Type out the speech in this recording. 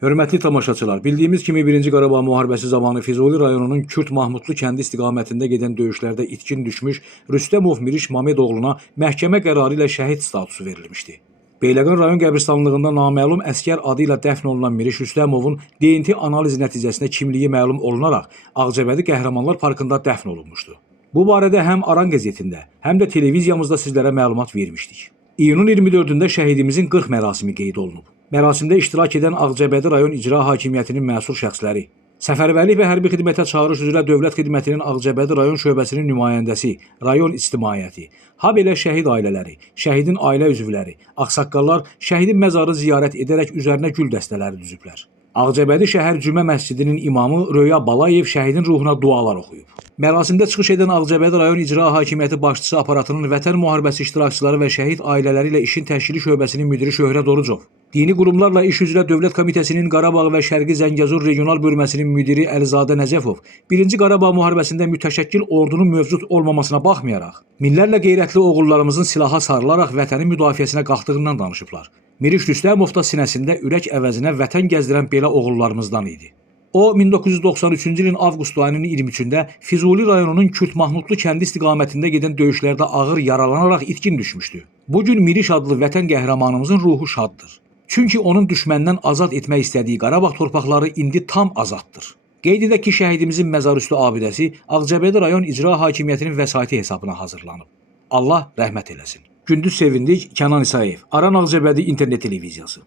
Hörmətli tamaşaçılar, bildiyimiz kimi 1-ci Qarabağ müharibəsi zamanı Füzuli rayonunun Kürt Mahmudlu kəndi istiqamətində gedən döyüşlərdə itkin düşmüş Rüstəmov Miriş Mamedoğluna məhkəmə qərarı ilə şəhid statusu verilmişdi. Beyləqan rayon qəbristanlığında naməlum əskər adı ilə dəfn olunan Miriş Rüstəmovun DNT analizi nəticəsində kimliyi məlum olunaraq Ağcabədi Qəhrəmanlar Parkında dəfn olunmuşdu. Bu barədə həm Aran qəzetində, həm də televiziyamızda sizlərə məlumat vermişdik. İyunun 24-də şəhidimizin 40 mərasimi qeyd olunub. Mərasimdə iştirak edən Ağcabədi rayon icra hakimiyyətinin məsul şəxsləri, səfərbərlik və hərbi xidmətə çağırış üzrə Dövlət Xidmətinin Ağcabədi rayon şöbəsinin nümayəndəsi, rayon ictimaiyyəti, habelə şəhid ailələri, şəhidin ailə üzvləri, ağsaqqallar şəhidin məzarı ziyarət edərək üzərinə gül dəstələri düzüblər. Ağcabədi şəhər Cümə məscidinin imamı Röya Balayev şəhidin ruhuna dualar oxuyub. Mərasimdə çıxış edən Ağcabədi rayon icra hakimiyyəti başçısı aparatının Vətən müharibəsi iştirakçıları və şəhid ailələri ilə işin təşkili şöbəsinin müdiri Şöhrət Orucov, dini qurumlarla iş üzrə Dövlət Komitəsinin Qarabağ və Şərqi Zəngəzur regional bölməsinin müdiri Əlizadə Nəcəfov, 1-ci Qarabağ müharibəsində mütəşəkkil ordunun mövcud olmamasına baxmayaraq, minlərlə qeyrətli oğullarımızın silaha sarılaraq vətənin müdafiəsinə qalxdığından danışıblar. Miriş Rüstəmov da sinəsində ürək əvəzinə vətən gəzdirən belə oğullarımızdan idi. O, 1993-cü ilin avqust ayının 23-də Füzuli rayonunun Kürt Mahmudlu kəndi istiqamətində gedən döyüşlərdə ağır yaralanaraq itkin düşmüşdü. Bugün Miriş adlı vətən qəhrəmanımızın ruhu şaddır. Çünki onun düşməndən azad etmək istədiyi Qarabağ torpaqları indi tam azaddır. Qeyd edək ki, şəhidimizin məzarüstü abidəsi Ağcabədi rayon icra hakimiyyətinin vəsaiti hesabına hazırlanıb. Allah rəhmət eləsin. Gündüz Sevindik, Kənan İsayev, Aran Ağcabədi internet televiziyası.